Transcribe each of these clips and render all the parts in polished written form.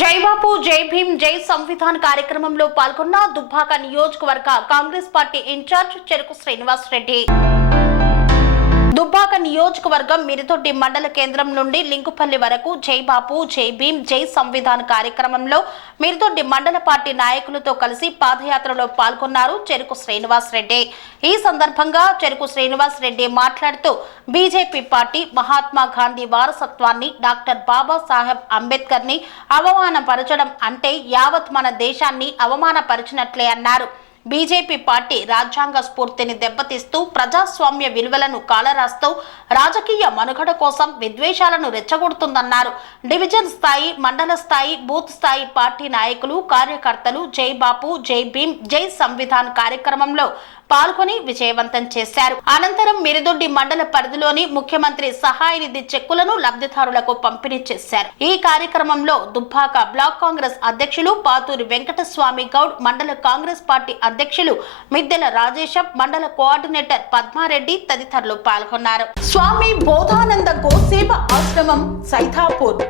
జై బాపు జై భీమ్ జై సంవిధాన్ కార్యక్రమంలో పాల్గొన్న దుబ్బాక నియోజకవర్గ కాంగ్రెస్ పార్టీ ఇన్ఛార్జ్ చెరుకు శ్రీనివాస్ రెడ్డి. దుబ్బాక నియోజకవర్గం మిరితొడ్డి మండల కేంద్రం నుండి లింకుపల్లి వరకు జై బాపు జై భీమ్ జై సంవిధాన్ కార్యక్రమంలో మిరితొడ్డి మండల పార్టీ నాయకులతో కలిసి పాదయాత్రలో పాల్గొన్నారు చెరుకు శ్రీనివాస్ రెడ్డి. ఈ సందర్భంగా చెరుకు శ్రీనివాస్ రెడ్డి మాట్లాడుతూ బీజేపీ పార్టీ మహాత్మా గాంధీ వారసత్వాన్ని, డాక్టర్ బాబాసాహెబ్ అంబేద్కర్ ని అవమానపరచడం అంటే యావత్ మన దేశాన్ని అవమానపరిచినట్లే అన్నారు. బీజేపీ పార్టీ రాజ్యాంగ స్ఫూర్తిని దెబ్బతీస్తూ ప్రజాస్వామ్య విలువలను కాలరాస్తూ రాజకీయ మనుగడ కోసం విద్వేషాలను రెచ్చగొడుతుందన్నారు. డివిజన్ స్థాయి, మండల స్థాయి, బూత్ స్థాయి పార్టీ నాయకులు, కార్యకర్తలు జై బాపు జై భీమ్ జై సంవిధాన్ కార్యక్రమంలో పాల్గొని విజయవంతం చేశారు. అనంతరం మిరిదొడ్డి మండల పరిధిలోని ముఖ్యమంత్రి సహాయ నిధి చెక్కులను లబ్ధిదారులకు పంపిణీ చేశారు. ఈ కార్యక్రమంలో దుబ్బాక బ్లాక్ కాంగ్రెస్ అధ్యక్షులు పాతూరి వెంకటస్వామి గౌడ్, మండల కాంగ్రెస్ పార్టీ అధ్యక్షులు మిద్దెల రాజేశం, మండల కోఆర్డినేటర్ పద్మారెడ్డి తదితరులు పాల్గొన్నారు. స్వామి బోధానంద గోసేవ ఆశ్రమం సైథాపూర్.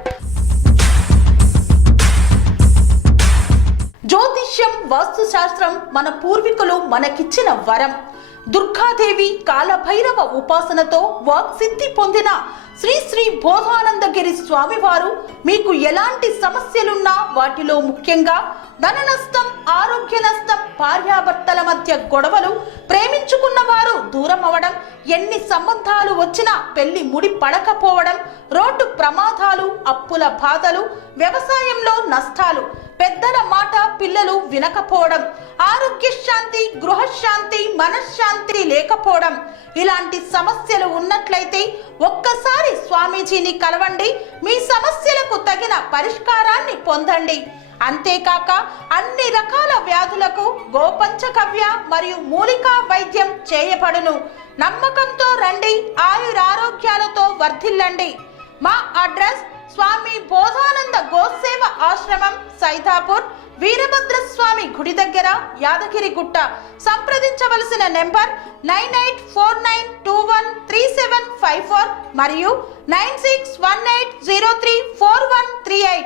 జ్యోతిష్యం, వాస్తుశాస్త్రం మన పూర్వీకులు మనకిచ్చిన వరం. దుర్గాదేవి, కాలభైరవ ఉపాసనతో వాక్సిద్ధి పొందిన శ్రీ శ్రీ బోధానందగిరి స్వామివారు మీకు ఎలాంటి సమస్యలున్నా, వాటిలో ముఖ్యంగా ధన నష్టం, ఆరోగ్య నష్టం, భార్యాభర్తల మధ్య గొడవలు, ప్రేమించుకున్న వారు దూరం అవడం, ఎన్ని సంబంధాలు వచ్చినా పెళ్లి ముడి పడకపోవడం, రోడ్డు ప్రమాదాలు, అప్పుల బాధలు, వ్యవసాయంలో నష్టాలు, పెద్దల మాట పిల్లలు వినకపోవడం, ఆరోగ్య శాంతి, గృహశాంతి, మనశ్శాంతి లేకపోవడం, ఇలాంటి సమస్యలు ఉన్నట్లయితే ఒక్కసారి స్వామీజీని కలవండి. మీ సమస్యలకు తగిన పరిష్కారాన్ని పొందండి. అంతేకాక అన్ని రకాల వ్యాధులకు గోపంచకవ్య మరియు మూలికా వైద్యం చేయబడును. నమ్మకంతో రండి, ఆయురారోగ్యాలతో వర్ధిల్లండి. మా అడ్రస్ స్వామి బోధానంద గోసేవ ఆశ్రమం సైథాపూర్, వీరభద్రస్వామి గుడి దగ్గర, యాదగిరిగుట్ట. సంప్రదించవలసిన నెంబర్ 9849213754 మరియు 9618034138.